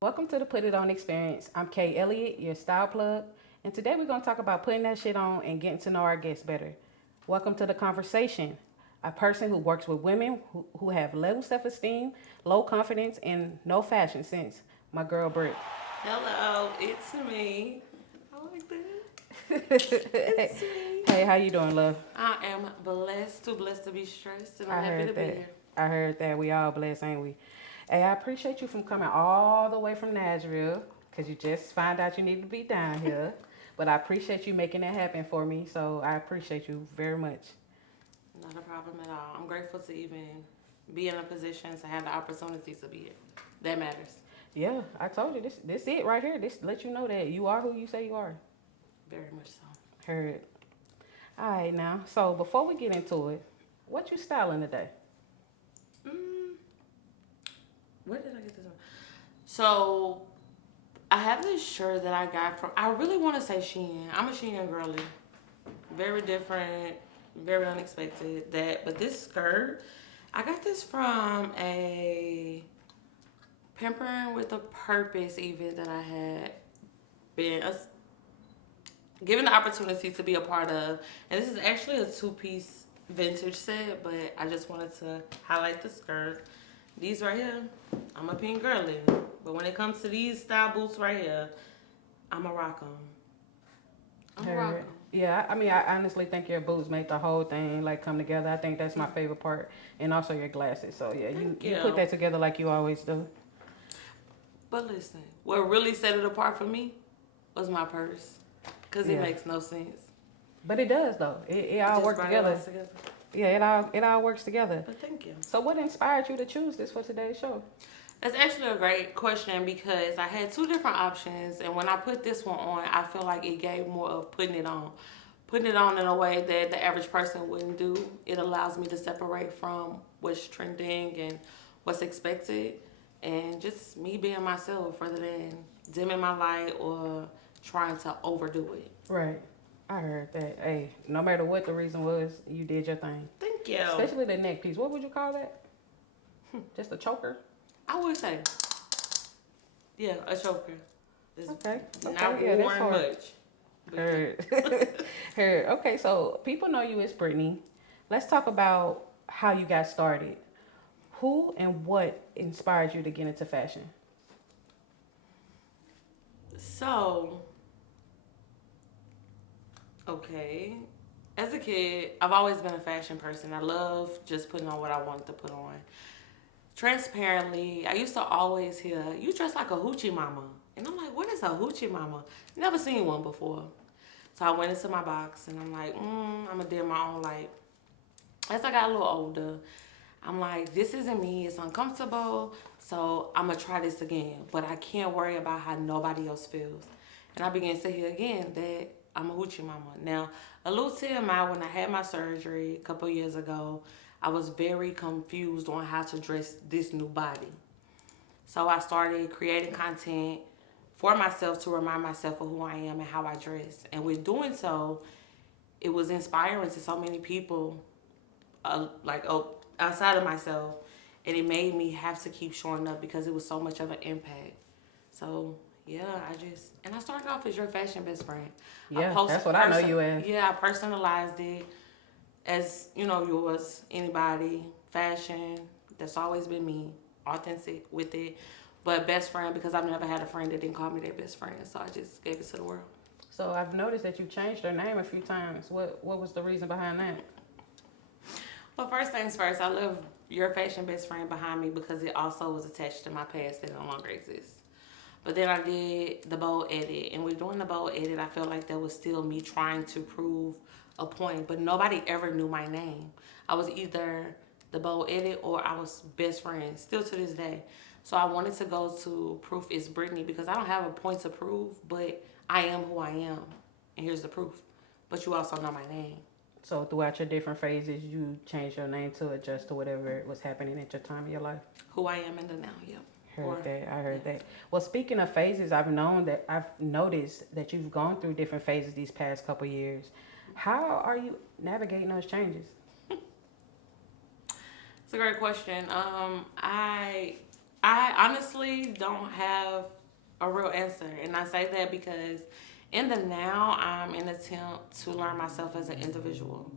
Welcome to the Put It On Experience. I'm Kay Elliott, your style plug, and today we're going to talk about putting that shit on and getting to know our guests better. Welcome to the conversation. A person who works with women who have low self esteem, low confidence, and no fashion sense. My girl Britt. Hello, it's me. I like that. It's me. Hey, how you doing, love? I am blessed, too blessed to be stressed, and I'm I happy to heard be that. here. I heard that. We all blessed, ain't we? Hey, I appreciate you from coming all the way from Nashville because you just found out you need to be down here. But I appreciate you making that happen for me. So I appreciate you very much. Not a problem at all. I'm grateful to even be in a position to have the opportunity to be here. That matters. Yeah, I told you this it right here. This let you know that you are who you say you are. Very much so. Heard. All right now. So before we get into it, what you styling today? Mm, where did I get this one? So, I have this shirt that I got from, I really want to say Shein. I'm a Shein girly. Very different, very unexpected. But this skirt, I got this from a Pampering with a Purpose event that I had been given the opportunity to be a part of. And this is actually a two-piece vintage set, but I just wanted to highlight the skirt. These right here, I'm a pink girly. But when it comes to these style boots right here, I'm a rock 'em. I'm a rock Heard. 'em. Yeah, I mean, I honestly think your boots make the whole thing like come together. I think that's my favorite part, and also your glasses. So yeah, you Thank you put you. that together like you always do. But listen, what really set it apart for me was my purse. Because it Yeah, makes no sense. but it does though. It It all just works brought it all together. together. Yeah, it all works together. But thank you. So what inspired you to choose this for today's show? That's actually a great question because I had two different options. And when I put this one on, I feel like it gave more of putting it on. Putting it on in a way that the average person wouldn't do. It allows me to separate from what's trending and what's expected. And just me being myself rather than dimming my light or trying to overdo it. Right. I heard that. Hey, no matter what the reason was, you did your thing. Thank you. Especially the neck piece. What would you call that? Just a choker? I would say, yeah, a choker. It's Okay. Okay. not Yeah, that's worn hard. much. But yeah. Heard. Heard. Okay, so people know you as Brittany. Let's talk about how you got started. Who and what inspired you to get into fashion? So, okay. As a kid, I've always been a fashion person. I love just putting on what I wanted to put on. Transparently, I used to always hear, you dress like a hoochie mama. And I'm like, what is a hoochie mama? Never seen one before. So I went into my box and I'm like, I'm going to dim my own light. As I got a little older, I'm like, this isn't me. It's uncomfortable. So I'm going to try this again. But I can't worry about how nobody else feels. And I began to hear again that I'm a hoochie mama. Now, a little TMI, when I had my surgery a couple years ago, I was very confused on how to dress this new body. So I started creating content for myself to remind myself of who I am and how I dress. And with doing so, it was inspiring to so many people, outside of myself, and it made me have to keep showing up because it was so much of an impact. So yeah, I started off as your fashion best friend. Yeah, that's what I know you as. Yeah, I personalized it as yours, anybody, fashion. That's always been me, authentic with it. But best friend because I've never had a friend that didn't call me their best friend, so I just gave it to the world. So I've noticed that you changed your name a few times. What was the reason behind that? Well, first things first, I love your fashion best friend behind me because it also was attached to my past that no longer exists. But then I did the bold edit, and with doing the bold edit, I felt like that was still me trying to prove a point, but nobody ever knew my name. I was either the bold edit or I was best friend, still to this day. So I wanted to go to proof is Brittany because I don't have a point to prove, but I am who I am, and here's the proof. But you also know my name. So throughout your different phases, you changed your name to adjust to whatever was happening at your time of your life. Who I am in the now, yep. Heard Or that. I heard yeah. that. Well, speaking of phases, I've noticed that you've gone through different phases these past couple years. How are you navigating those changes? It's a great question. I honestly honestly don't have a real answer. And I say that because in the now, I'm in an attempt to learn myself as an individual.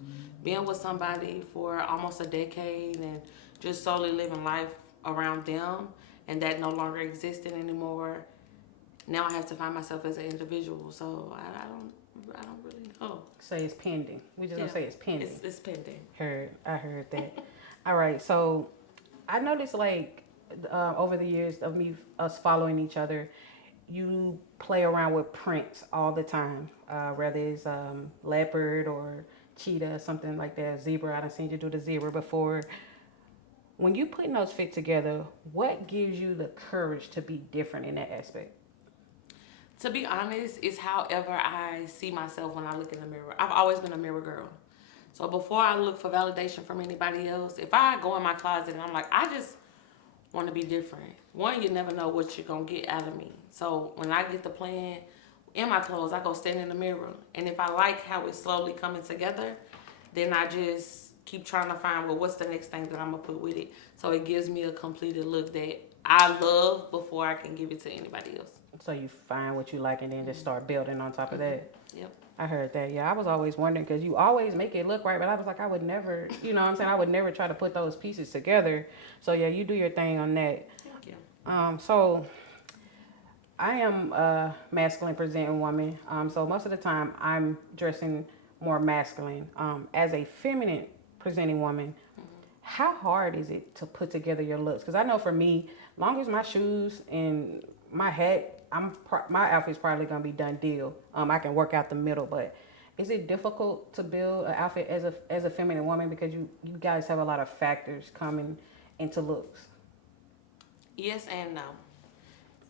Being with somebody for almost a decade and just solely living life around them and that no longer existing anymore. Now I have to find myself as an individual. So I don't really know. Say it's pending. We just gonna say it's pending. It's pending. I heard that. All right, so I noticed like over the years of us following each other, you play around with prints all the time, whether it's leopard or cheetah, something like that, zebra. I done seen you do the zebra before. When you putting those fit together, what gives you the courage to be different in that aspect? To be honest, it's however I see myself when I look in the mirror. I've always been a mirror girl. So before I look for validation from anybody else, if I go in my closet and I'm like, I just want to be different. One, you never know what you're going to get out of me. So when I get the plan in my clothes, I go stand in the mirror. And if I like how it's slowly coming together, then I just keep trying to find, well, what's the next thing that I'm going to put with it? So it gives me a completed look that I love before I can give it to anybody else. So you find what you like and then just start building on top of that. Yep. I heard that. Yeah, I was always wondering because you always make it look right, but I was like, I would never, you know what I'm saying? I would never try to put those pieces together. So yeah, you do your thing on that. Thank you. So I am a masculine presenting woman. So most of the time I'm dressing more masculine. As a feminine presenting woman, how hard is it to put together your looks? Because I know for me, long as my shoes and my hat, my outfit's probably gonna be done deal. I can work out the middle, but is it difficult to build an outfit as a feminine woman because you guys have a lot of factors coming into looks? Yes and no.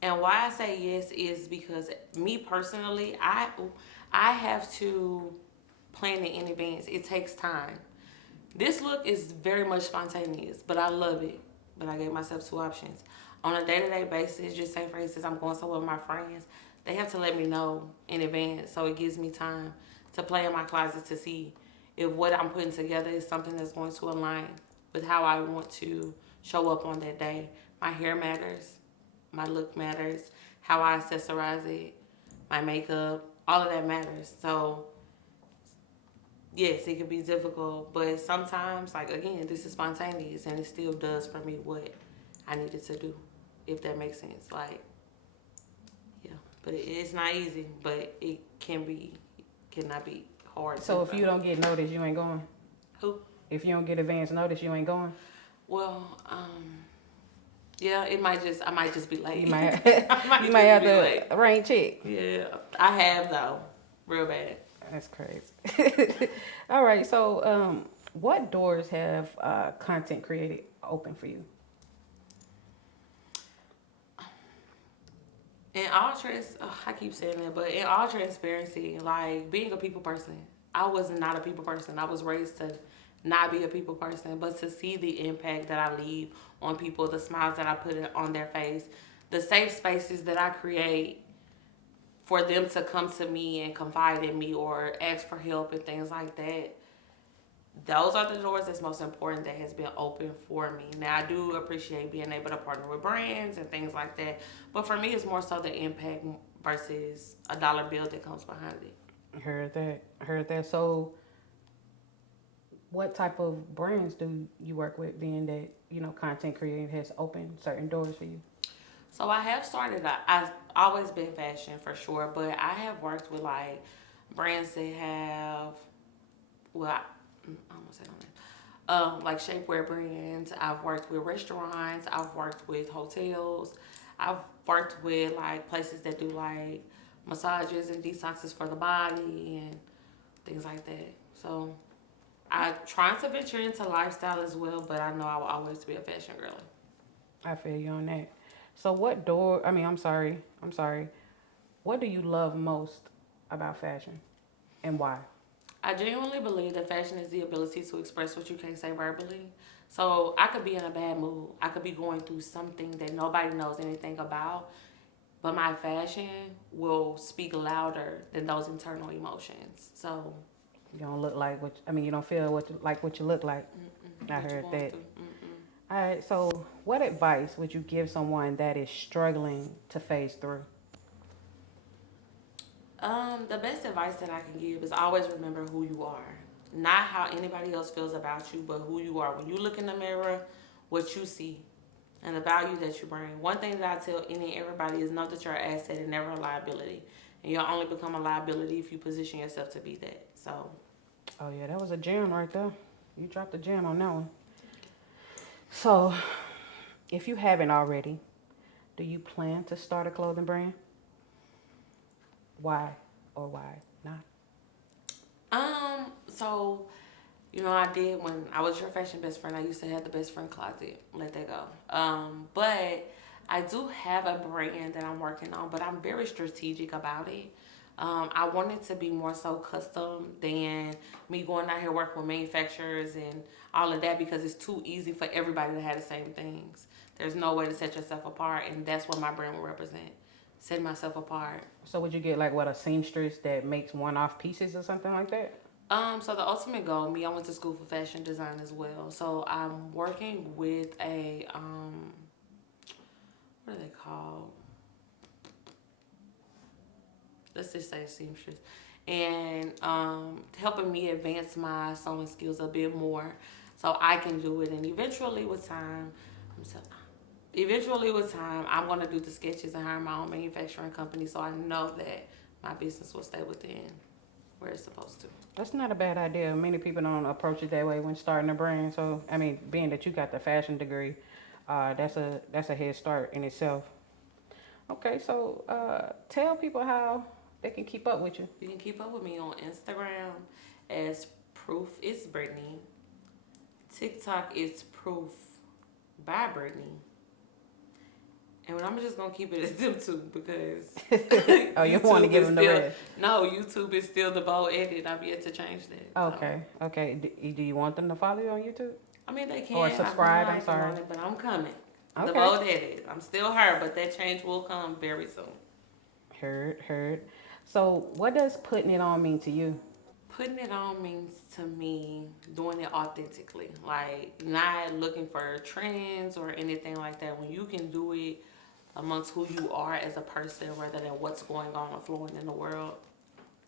And why I say yes is because me personally, I have to plan it in advance. It takes time. This look is very much spontaneous, but I love it. But I gave myself two options. On a day-to-day basis, just say for instance, I'm going somewhere with my friends, they have to let me know in advance so it gives me time to play in my closet to see if what I'm putting together is something that's going to align with how I want to show up on that day. My hair matters, my look matters, how I accessorize it, my makeup, all of that matters. So yes, it can be difficult, but sometimes, like again, this is spontaneous and it still does for me what I needed to do, if that makes sense. Like, yeah, but it's not easy, but it cannot be hard. So if you don't get notice, you ain't going? Who? If you don't get advance notice, you ain't going? Well, yeah, I might just be late. You might, you might have be to late. rain check. Yeah, I have though, real bad. That's crazy. All right, so what doors have content created open for you? I keep saying that, but in all transparency, like being a people person, I was not a people person. I was raised to not be a people person, but to see the impact that I leave on people, the smiles that I put on their face, the safe spaces that I create for them to come to me and confide in me or ask for help and things like that. Those are the doors that's most important that has been open for me. Now, I do appreciate being able to partner with brands and things like that. But for me, it's more so the impact versus a dollar bill that comes behind it. Heard that. So what type of brands do you work with, being that, content creating has opened certain doors for you? So I have started, I've always been fashion for sure, but I have worked with like brands that have, well, I almost said on that. Like shapewear brands. I've worked with restaurants. I've worked with hotels. I've worked with like places that do like massages and detoxes for the body and things like that. So I'm trying to venture into lifestyle as well, but I know I will always be a fashion girl. I feel you on that. So I'm sorry. What do you love most about fashion and why? I genuinely believe that fashion is the ability to express what you can't say verbally. So I could be in a bad mood. I could be going through something that nobody knows anything about, but my fashion will speak louder than those internal emotions. So You don't look like you don't feel what you look like. I heard that. All right, so what advice would you give someone that is struggling to phase through? The best advice that I can give is always remember who you are. Not how anybody else feels about you, but who you are. When you look in the mirror, what you see and the value that you bring. One thing that I tell any and everybody is know that you're an asset and never a liability. And you'll only become a liability if you position yourself to be that. So, Oh yeah, that was a gem right there. You dropped a gem on that one. So, if you haven't already, do you plan to start a clothing brand? Why or why not? so I did when I was your fashion best friend. I used to have the best friend closet. Let that go. But I do have a brand that I'm working on, but I'm very strategic about it. I want it to be more so custom than me going out here working with manufacturers and all of that because it's too easy for everybody to have the same things. There's no way to set yourself apart, and that's what my brand will represent. Set myself apart. So would you get like what, a seamstress that makes one-off pieces or something like that? So the ultimate goal, me, I went to school for fashion design as well. So I'm working with a what are they called? Let's just say seamstress, and helping me advance my sewing skills a bit more, so I can do it. And eventually with time, I'm gonna do the sketches and hire my own manufacturing company, so I know that my business will stay within where it's supposed to. That's not a bad idea. Many people don't approach it that way when starting a brand. So I mean, being that you got the fashion degree, that's a head start in itself. Okay, so tell people how they can keep up with you. You can keep up with me on Instagram as Proof is Brittany. TikTok is Proof by Brittany. And I'm just gonna keep it at them two because Oh, you want to give them the rest? No, YouTube is still the bold edit. I've yet to change that. Okay, okay. Do you want them to follow you on YouTube? I mean, they can. Or subscribe, I'm I've been sorry. on it, but I'm coming. The Okay. bold edit. I'm still her, but that change will come very soon. Heard. So, what does putting it on mean to you? Putting it on means to me doing it authentically, like not looking for trends or anything like that. When you can do it amongst who you are as a person rather than what's going on or flowing in the world,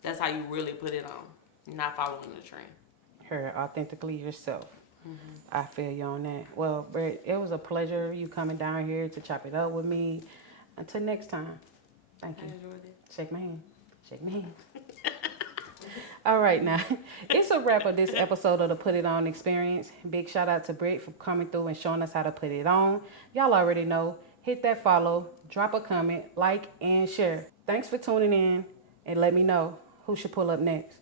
that's how you really put it on, not following the trend. Heard authentically yourself. I feel you on that. Well, Brett, it was a pleasure you coming down here to chop it up with me. Until next time, thank I you. enjoyed it. Shake my hand. Shake my hand. All right, now, it's a wrap of this episode of the Put It On Experience. Big shout out to Britt for coming through and showing us how to put it on. Y'all already know. Hit that follow, drop a comment, like, and share. Thanks for tuning in, and let me know who should pull up next.